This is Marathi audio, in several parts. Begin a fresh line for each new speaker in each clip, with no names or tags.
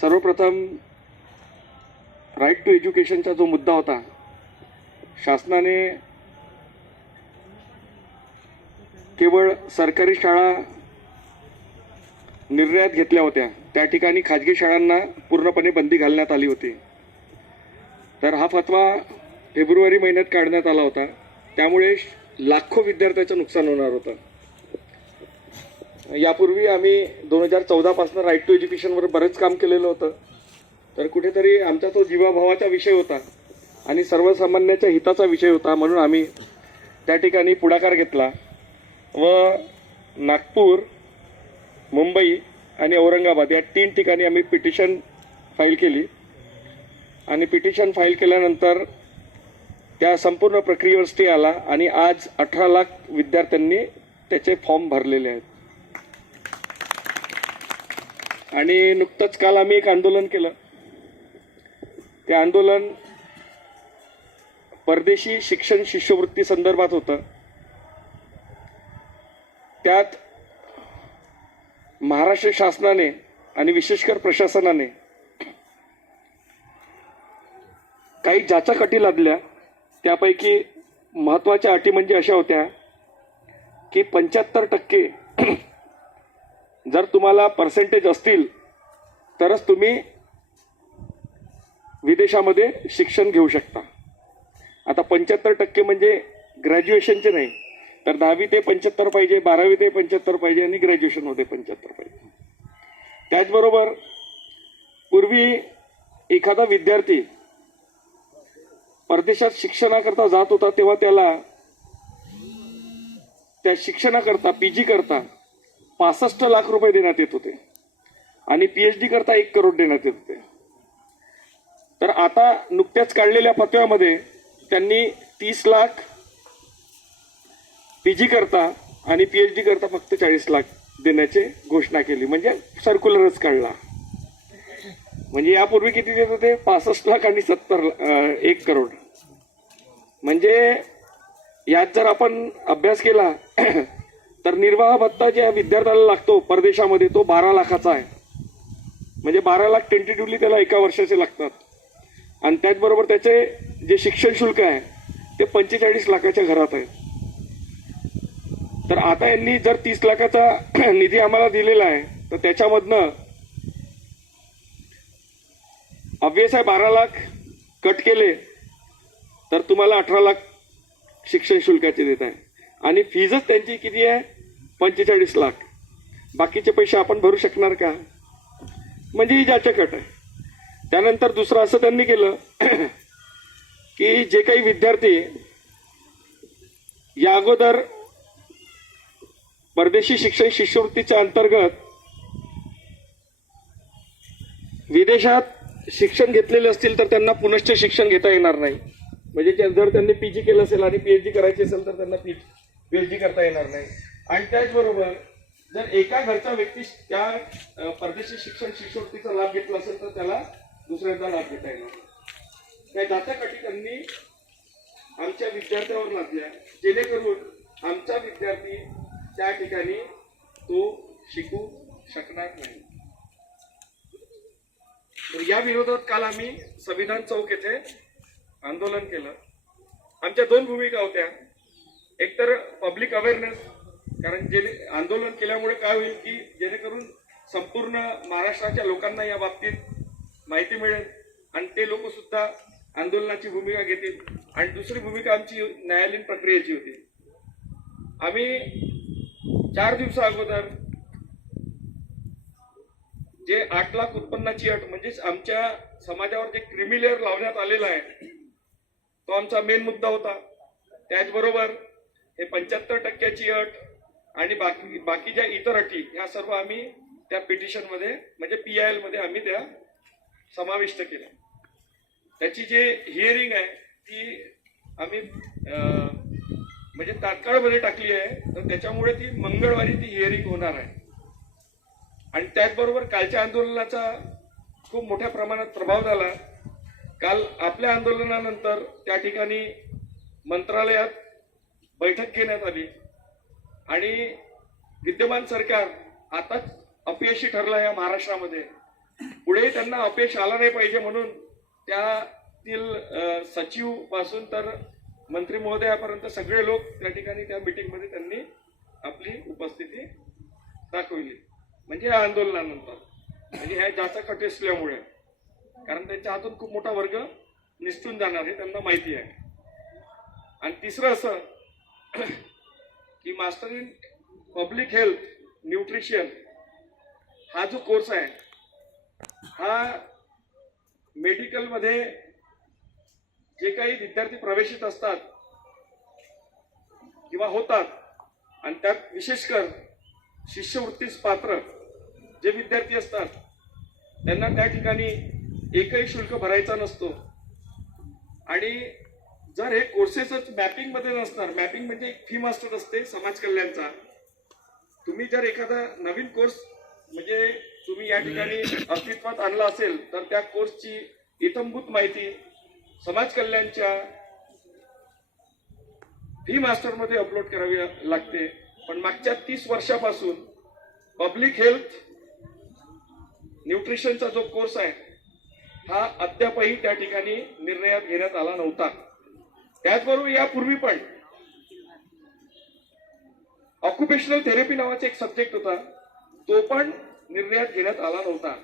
सर्वप्रथम राईट टू एज्युकेशनचा जो मुद्दा होता शासनाने केवळ सरकारी शाळा निर्णयात घेतल्या होत्या. त्या ठिकाणी खाजगी शाळांना पूर्णपणे बंदी घालण्यात आली होती. तर हा फतवा फेब्रुवारी महिन्यात काढण्यात आला होता. त्यामुळे लाखो विद्यार्थ्याचं नुकसान होणार होतं. यापूर्वी आम्ही दोन हजार चौदापासून राईट टू एज्युकेशनवर बरंच काम केलेलं होतं. तर कुठेतरी आमचा तो जीवाभावाचा विषय होता आणि सर्वसामान्याच्या हिताचा विषय होता म्हणून आम्ही त्या ठिकाणी पुढाकार घेतला. व नागपूर मुंबई आणि औरंगाबाद या तीन ठिकाणी आम्ही पिटिशन फाईल केली. आणि पिटिशन फाईल केल्यानंतर त्या संपूर्ण प्रक्रियेवर स्टे आला आणि आज अठरा लाख विद्यार्थ्यांनी त्याचे फॉर्म भरलेले आहेत. आणि नुकतंच काल आम्ही एक आंदोलन केलं. ते आंदोलन परदेशी शिक्षण शिष्यवृत्ती संदर्भात होतं. त्यात महाराष्ट्र शासनाने आणि विशेषकर प्रशासनाने काही ज्याच्या कटी लादल्या. त्यापैकी महत्त्वाच्या अटी म्हणजे अशा होत्या की पंच्याहत्तर टक्के जर तुम्हाला पर्सेंटेज असतील तरच तुम्ही विदेशामध्ये शिक्षण घेऊ शकता. आता पंच्याहत्तर टक्के म्हणजे ग्रॅज्युएशनचे नाही तर दहावी ते पंच्याहत्तर पाहिजे बारावी ते पंच्याहत्तर पाहिजे आणि ग्रॅज्युएशनमध्ये पंच्याहत्तर पाहिजे. त्याचबरोबर पूर्वी एखादा विद्यार्थी परदेशात शिक्षणाकरता जात होता तेव्हा त्याला त्या शिक्षणाकरता पी जी करता पासष्ट लाख रुपये देण्यात येत होते. आणि पी एच डी करता एक करोड देण्यात येत होते. तर आता नुकत्याच काढलेल्या पतव्यामध्ये त्यांनी तीस लाख पी जी करता आणि पी एच डी करता फक्त चाळीस लाख देण्याची घोषणा केली. म्हणजे सर्क्युलरच काढला. म्हणजे यापूर्वी किती देत होते? पासष्ट लाख आणि सत्तर एक करोड. म्हणजे यात जर आपण अभ्यास केला तर निर्वाह भत्ता ज्या विद्यार्थ्याला लागतो परदेशामध्ये तो बारा लाखाचा आहे. म्हणजे बारा लाख टेंटेटिव्हली त्याला एका वर्षाचे लागतात. आणि त्याचबरोबर त्याचे जे शिक्षण शुल्क आहे ते पंचेचाळीस लाखाच्या घरात आहे. तर आता यांनी जर तीस लाखाचा निधी आम्हाला दिलेला आहे तर त्याच्यामधनं ऑब्विस आहे बारा लाख कट केले तर तुम्हाला अठरा लाख शिक्षण शुल्काचे देत आहे. आणि फीजच त्यांची किती आहे? पंचेचाळीस लाख. बाकीचे पैसे आपण भरू शकणार का? म्हणजे ही जाचकट आहे. त्यानंतर दुसरं असं त्यांनी केलं की जे काही विद्यार्थी या अगोदर परदेशी शिक्षण शिष्यवृत्तीच्या अंतर्गत विदेशात शिक्षण घेतलेले असतील तर त्यांना पुनश्च शिक्षण घेता येणार नाही. म्हणजे जर त्यांनी पी जी केलं असेल आणि पीएच डी करायची असेल तर त्यांना पी पीएच डी करता येणार नाही. आणि त्याचबरोबर जर एका घरचा व्यक्ती त्या परदेशी शिक्षण शिष्यवृत्तीचा लाभ घेतला असेल तर त्याला दुसऱ्यांदा लाभ घेता येणार त्या जात्या त्यांनी आमच्या विद्यार्थ्यावर लादल्या जेणेकरून आमचा विद्यार्थी त्या ठिकाणी तो शिकू शकणार नाही. तर या विरोधात काल आम्ही संविधान चौक येथे आंदोलन केलं. आमच्या दोन भूमिका होत्या. एकतर पब्लिक अवेअरनेस कारण जेणे आंदोलन केल्यामुळे काय होईल की जेणेकरून संपूर्ण महाराष्ट्राच्या लोकांना या बाबतीत माहिती मिळेल आणि ते लोक सुद्धा आंदोलनाची भूमिका घेतील आणि दुसरी भूमिका आमची न्यायालयीन प्रक्रियेची होती. आम्ही चार दिवसा अगोदर जे आठ लाख उत्पन्नाची अट म्हणजेच आमच्या समाजावर जे क्रिमिलेअर लावण्यात आलेला आहे तो आमचा मेन मुद्दा होता. त्याचबरोबर हे पंच्याहत्तर टक्क्याची अट आणि बाकी बाकी ज्या इतर अटी ह्या सर्व आम्ही त्या पिटिशनमध्ये म्हणजे पी आयमध्ये आम्ही त्या समाविष्ट केल्या. त्याची जे हिअरिंग आहे ती आम्ही म्हणजे तात्काळमध्ये टाकली आहे तर त्याच्यामुळे ती मंगळवारी ती हिअरिंग होणार आहे. आणि त्याचबरोबर कालच्या आंदोलनाचा खूप मोठ्या प्रमाणात प्रभाव झाला. काल आपल्या आंदोलनानंतर त्या ठिकाणी मंत्रालयात बैठक घेण्यात आली. आणि विद्यमान सरकार आताच अपयशी ठरलं या महाराष्ट्रामध्ये. पुढे त्यांना अपयश आलं नाही पाहिजे म्हणून त्यातील सचिवपासून तर मंत्री महोदयापर्यंत सगळे लोक त्या ठिकाणी त्या मिटिंगमध्ये त्यांनी आपली उपस्थिती दाखवली. म्हणजे या आंदोलनानंतर. म्हणजे ह्या जास्त कट असल्यामुळे. कारण त्यांच्या हातून खूप मोठा वर्ग निसटून जाणार हे त्यांना माहिती आहे. आणि तिसरं असं की master in public health nutrition हा जो कोर्स आहे हा मेडिकलमध्ये जे काही विद्यार्थी प्रवेशित असतात किंवा होतात आणि त्यात विशेष कर शिष्यवृत्तीस पात्र जे विद्यार्थी असतात त्यांना त्या ठिकाणी एकही शुल्क भरायचा नसतो. आणि जर हे कोर्सेसच मॅपिंगमध्ये नसणार मॅपिंग म्हणजे एक फी मास्टर असते समाज कल्याणचा. तुम्ही जर एखादा नवीन कोर्स म्हणजे तुम्ही या ठिकाणी अस्तित्वात आणला असेल तर त्या कोर्सची इतंभूत माहिती समाज कल्याणच्या फी मास्टरमध्ये अपलोड करावी लागते. पण मागच्या तीस वर्षापासून पब्लिक हेल्थ न्यूट्रिशनचा जो कोर्स आहे हा अद्यापही त्या ठिकाणी निर्णयात घेण्यात आला नव्हता. त्याचबरोबर यापूर्वी पण ऑक्युपेशनल थेरपी नावाचा एक सब्जेक्ट होता. तो पण निर्णयात घेण्यात आला नव्हता.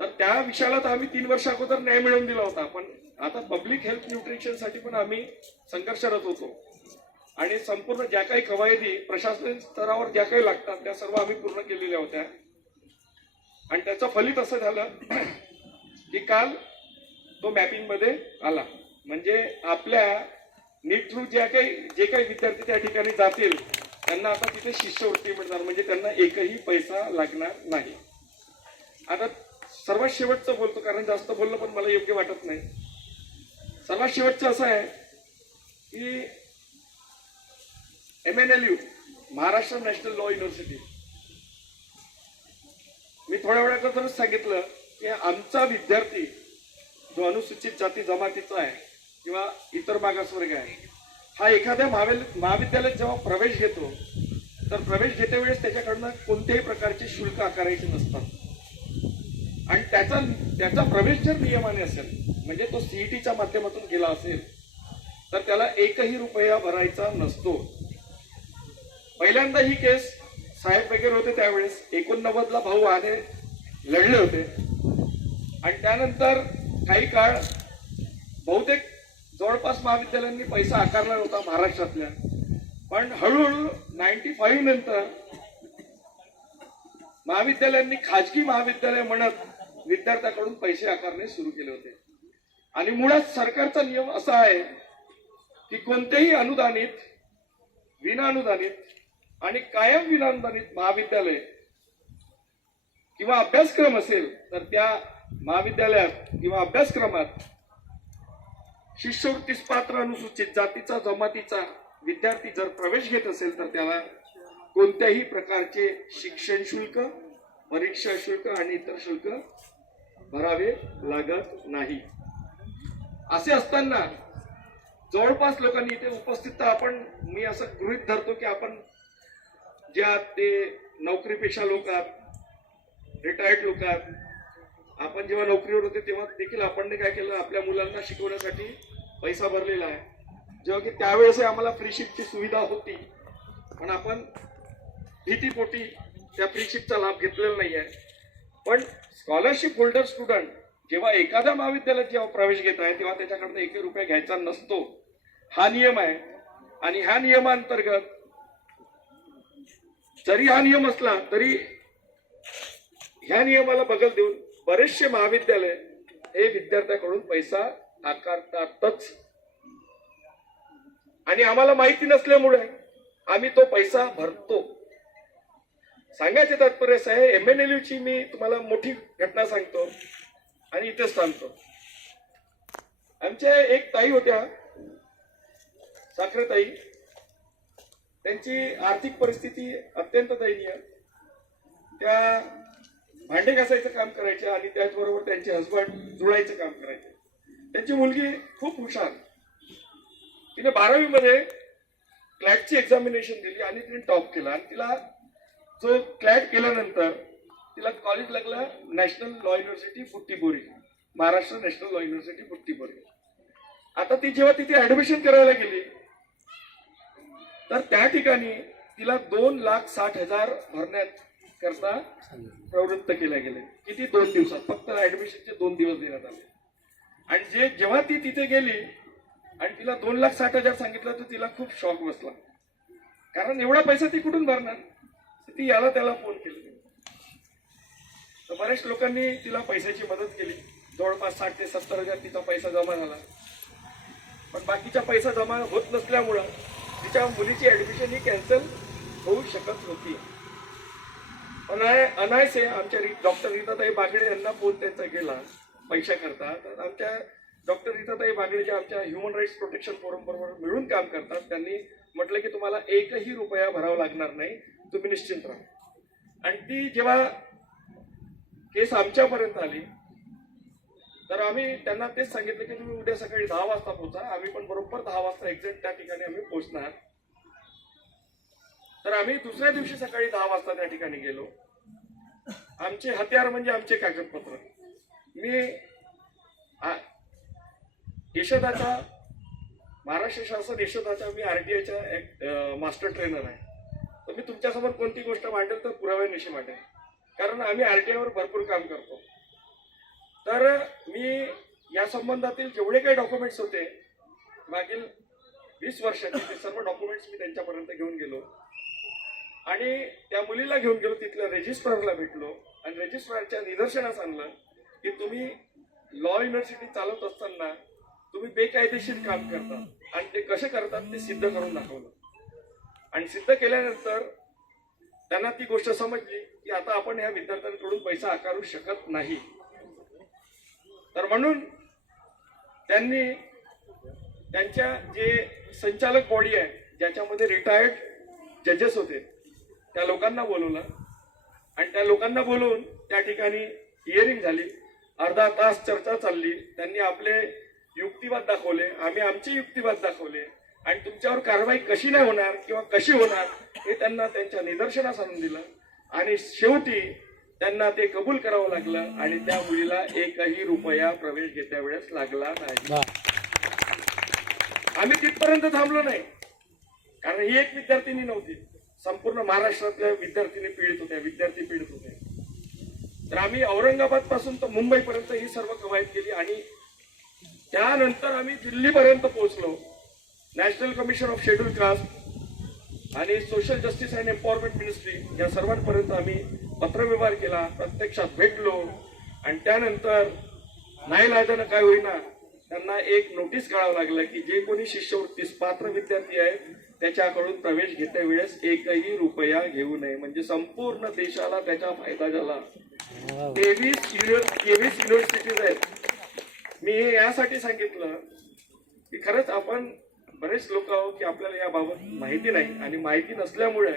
तर त्या विषयाला तर आम्ही तीन वर्ष अगोदर न्याय मिळवून दिला होता. पण आता पब्लिक हेल्थ न्यूट्रिशनसाठी पण आम्ही संघर्षरत होतो. आणि संपूर्ण ज्या काही कवायती प्रशासन स्तरावर ज्या काही लागतात त्या सर्व आम्ही पूर्ण केलेल्या होत्या. आणि त्याचं फलित असं झालं की काल तो मॅपिंगमध्ये आला. म्हणजे आपल्या नीट थ्रू ज्या काही जे काही विद्यार्थी त्या ठिकाणी जातील त्यांना आता तिथे शिष्यवृत्ती मिळणार म्हणजे त्यांना एकही पैसा लागणार नाही. आता सर्वात शेवटचं बोलतो कारण जास्त बोललं पण मला योग्य वाटत नाही. सर्वात शेवटचं असं आहे की M N L U Maharashtra national law university. मी थोड्या वेळाकरच सांगितलं की आमचा विद्यार्थी जो अनुसूचित जाती जमातीचा आहे किंवा इतर मागासवर्ग आहे. हा एखाद्या महाविल महाविद्यालयात जेव्हा प्रवेश घेतो तर प्रवेश घेते वेळेस त्याच्याकडनं कोणत्याही प्रकारचे शुल्क आकारायचे नसतात. आणि त्याचा त्याचा प्रवेश जर नियमाने असेल म्हणजे तो सीईटीच्या माध्यमातून गेला असेल तर त्याला एकही रुपया भरायचा नसतो. पहिल्यांदा ही केस साहेब वगैरे होते त्यावेळेस एकोणनव्वदला भाऊ आने लढले होते. आणि त्यानंतर काही काळ बहुतेक जवळपास महाविद्यालयांनी पैसा आकारला होता महाराष्ट्रातल्या. पण हळूहळू नाईन्टी फाईव्ह नंतर महाविद्यालयांनी खाजगी महाविद्यालय म्हणत विद्यार्थ्याकडून पैसे आकारणे सुरू केले होते. आणि मुळात सरकारचा नियम असा आहे की कोणतेही अनुदानित विनाअनुदानित आणि कायम विनाअनुदानित महाविद्यालय किंवा अभ्यासक्रम असेल तर त्या महाविद्यालयात किंवा अभ्यासक्रमात शिष्यवृत्तीस पात्र अनुसूचित जातीचा जमातीचा विद्यार्थी जर प्रवेश घेत असेल तर त्याला कोणत्याही प्रकारचे शिक्षण शुल्क परीक्षा शुल्क आणि इतर शुल्क भरावे लागत नाही. असे असताना जवळपास लोकांनी इथे उपस्थित तर आपण मी असं गृहित धरतो की आपण ज्या ते नोकरीपेक्षा लोक आहात रिटायर्ड लोक आहात आपण जेव्हा नोकरीवर होते तेव्हा देखील आपण काय केलं आपल्या मुलांना शिकवण्यासाठी पैसा भरलेला आहे. जेव्हा की त्यावेळेस आम्हाला फ्री सुविधा होती. पण आपण भीतीपोटी त्या फ्री लाभ घेतलेला नाही आहे पण स्कॉलरशिप होल्डर स्टुडंट जेव्हा एखाद्या महाविद्यालयात जेव्हा प्रवेश घेत आहे तेव्हा त्याच्याकडनं एकही रुपया घ्यायचा नसतो. हा नियम आहे. आणि ह्या नियमांतर्गत जरी हा नियम असला तरी ह्या नियमाला बगल देऊन बरेचसे महाविद्यालय हे विद्यार्थ्याकडून पैसा आकारतातच आणि आम्हाला माहिती नसल्यामुळे आम्ही तो पैसा भरतो. सांगायचे तात्पर्य असं आहे एम एन एल ची मी तुम्हाला मोठी घटना सांगतो आणि इथेच सांगतो आमच्या एक ताई होत्या साखरेताई त्यांची आर्थिक परिस्थिती अत्यंत दयनीय. त्या भांडे घासायचं काम करायच्या आणि त्याचबरोबर त्यांचे हसबंड जुळायचं काम करायचे. त्यांची मुलगी खूप हुशार. तिने बारावीमध्ये क्लॅटची एक्झामिनेशन दिली आणि तिने टॉप केला. आणि तिला जो क्लॅट केल्यानंतर तिला कॉलेज लागलं नॅशनल लॉ युनिव्हर्सिटी फुट्टीपुरी महाराष्ट्र नॅशनल लॉ युनिव्हर्सिटी फुट्टीपुरी आता ती जेव्हा तिथे ऍडमिशन करायला गेली तर त्या ठिकाणी तिला दोन लाख साठ हजार भरण्यात करता प्रवृत्त केल्या गेले. किती? दोन दिवसात. फक्त ऍडमिशनचे दोन दिवस देण्यात आले. आणि जे जेव्हा ती तिथे गेली आणि तिला दोन लाख साठ हजार सांगितलं तर तिला खूप शॉक बसला. कारण एवढा पैसा ती कुठून भरणार? तर ती याला त्याला फोन केले. तर बऱ्याच लोकांनी तिला पैशाची मदत केली. जवळपास साठ ते सत्तर हजार तिचा पैसा जमा झाला. पण बाकीचा पैसा जमा होत नसल्यामुळं तिच्या मुलीची ऍडमिशन ही कॅन्सल होऊ शकत होती अनाय अनायसे आमच्या डॉक्टर रीताताई बागडे यांना फोन त्यांचा गेला. पैशाकरता तर आमच्या डॉक्टर रीताताई बागडे आमच्या ह्युमन राईट्स प्रोटेक्शन फोरम बरोबर मिळून काम करतात. त्यांनी म्हटलं की तुम्हाला एकही रुपया भरावा लागणार नाही. तुम्ही निश्चिंत राहा. आणि ती जेव्हा केस आमच्यापर्यंत आली तर आम्ही त्यांना तेच सांगितलं की तुम्ही उद्या सकाळी दहा वाजता पोहोचा. आम्ही पण बरोबर दहा वाजता एक्झॅक्ट त्या ठिकाणी आम्ही पोहोचणार. तर आम्ही दुसऱ्या दिवशी सकाळी दहा वाजता त्या ठिकाणी गेलो. आमचे हत्यार म्हणजे आमचे कागदपत्र. मी यशोदाचा महाराष्ट्र शासन यशोदाचा मी आर टी आयच्या एक मास्टर ट्रेनर आहे. तर मी तुमच्यासमोर कोणती गोष्ट मांडेल तर पुराव्यानिशी मांडेल कारण आम्ही आर टी आयवर भरपूर काम करतो. तर मी या संबंधातील जेवढे काही डॉक्युमेंट्स होते मागील वीस वर्षाचे ते सर्व डॉक्युमेंट्स मी त्यांच्यापर्यंत घेऊन गेलो. आणि त्या मुलीला घेऊन गेलो तिथल्या रेजिस्ट्रारला भेटलो. आणि रेजिस्ट्रारच्या निदर्शनास आणलं. की तुम्ही लॉ युनिव्हर्सिटी चालवत असताना तुम्ही बेकायदेशीर काम करता. आणि ते कसे करतात ते सिद्ध करून दाखवलं. आणि सिद्ध केल्यानंतर त्यांना ती गोष्ट समजली की आता आपण ह्या विद्यार्थ्यांकडून पैसा आकारू शकत नाही. तर म्हणून त्यांनी त्यांच्या जे संचालक बॉडी आहे ज्याच्यामध्ये रिटायर्ड जजेस होते त्या लोकांना बोलवलं. आणि त्या लोकांना बोलवून त्या ठिकाणी हिअरिंग झाली. अर्धा तास चर्चा चालली. त्यांनी आपले युक्तिवाद दाखवले. आम्ही आमचे युक्तिवाद दाखवले. आणि तुमच्यावर कारवाई कशी नाही होणार किंवा कशी होणार हे त्यांना त्यांच्या निदर्शनास आणून दिलं. आणि शेवटी त्यांना ते कबूल करावं लागलं आणि त्या मुलीला एकही रुपया प्रवेश घेत्या वेळेस लागला नाही. आम्ही तिथपर्यंत थांबलो नाही. कारण ही एक विद्यार्थिनी नव्हती. संपूर्ण महाराष्ट्रातल्या विद्यार्थिनी पीडित होत्या विद्यार्थी पीडित होते. तर आम्ही औरंगाबादपासून तर मुंबईपर्यंत ही सर्व कवायत केली आणि त्यानंतर आम्ही दिल्लीपर्यंत पोहोचलो. National commission of schedule caste आणि social justice and empowerment ministry या सर्वांपर्यंत आम्ही पत्रव्यवहार केला प्रत्यक्षात भेटलो. आणि त्यानंतर नाही लाजानं काय होईना त्यांना एक नोटीस काढावं लागलं की जे कोणी शिष्यवृत्तीस पात्र विद्यार्थी आहेत त्याच्याकडून प्रवेश घेत्या वेळेस एकही रुपया घेऊ नये. म्हणजे संपूर्ण देशाला त्याचा फायदा झाला. तेवीस तेवीस युनिव्हर्सिटीज आहेत. मी हे यासाठी सांगितलं की खरंच आपण बरेच लोक आहोत की आपल्याला याबाबत माहिती नाही आणि माहिती नसल्यामुळे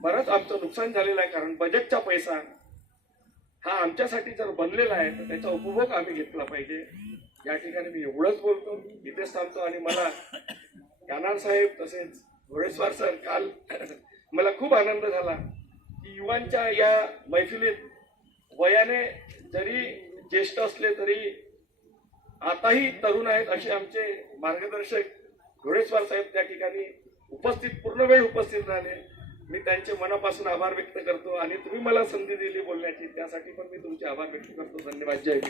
बरंच आमचं नुकसान झालेलं आहे कारण बजेटचा पैसा हा आमच्यासाठी जर बनलेला आहे तर त्याचा उपभोग आम्ही घेतला पाहिजे. या ठिकाणी मी एवढंच बोलतो. इथेच थांबतो आणि मला कानार साहेब तसेच घोडेस्वार सर काल मला खूप आनंद झाला. की युवांच्या या मैफिलीत वयाने जरी ज्येष्ठ असले तरी आताही तरुण आहेत असे आमचे मार्गदर्शक घोडेस्वार साहेब त्या ठिकाणी उपस्थित पूर्ण वेळ उपस्थित राहिले. मी त्यांचे मनापासून आभार व्यक्त करतो आणि तुम्ही मला संधी दिली बोलण्याची त्यासाठी पण मी तुमचे आभार व्यक्त करतो. धन्यवाद. जय